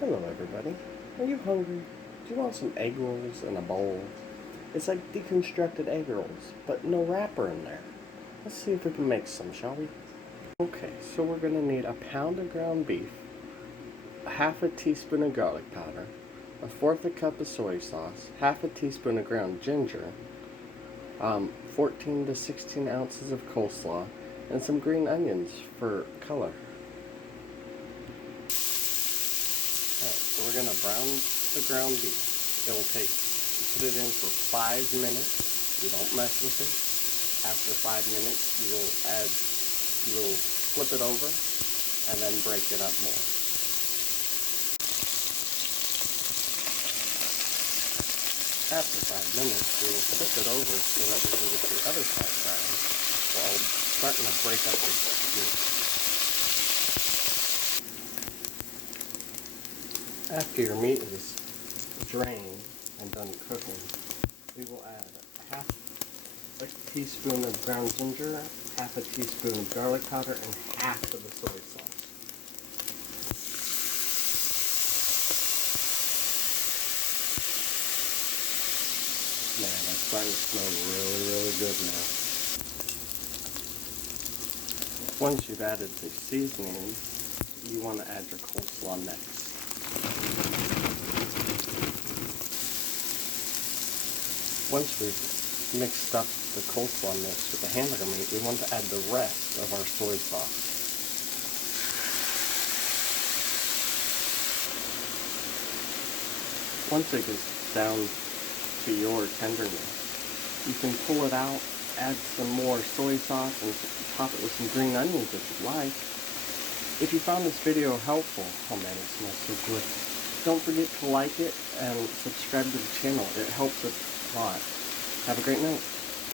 Hello everybody. Are you hungry? Do you want some egg rolls in a bowl? It's like deconstructed egg rolls, but no wrapper in there. Let's see if we can make some, shall we? Okay, so we're gonna need a pound of ground beef, a half a teaspoon of garlic powder, a fourth a cup of soy sauce, half a teaspoon of ground ginger, 14 to 16 ounces of coleslaw, and some green onions for color. Alright, so we're going to brown the ground beef. It will take, you put it in for 5 minutes. You don't mess with it. After 5 minutes, you will flip it over and then break it up more. After 5 minutes, we will flip it over so that we can get the other side brown while starting to break up this meat. After your meat is drained and done cooking, we will add half a teaspoon of ground ginger, half a teaspoon of garlic powder, and half of the soy sauce. Man, that's starting to smell really, really good now. Once you've added the seasoning, you want to add your coleslaw next. Once we've mixed up the coleslaw mix with the hamburger meat, we want to add the rest of our soy sauce. Once it gets down to your tenderness, you can pull it out, add some more soy sauce, and top it with some green onions if you'd like. If you found this video helpful, oh man, it smells so good. Don't forget to like it and subscribe to the channel. It helps a lot. Have a great night.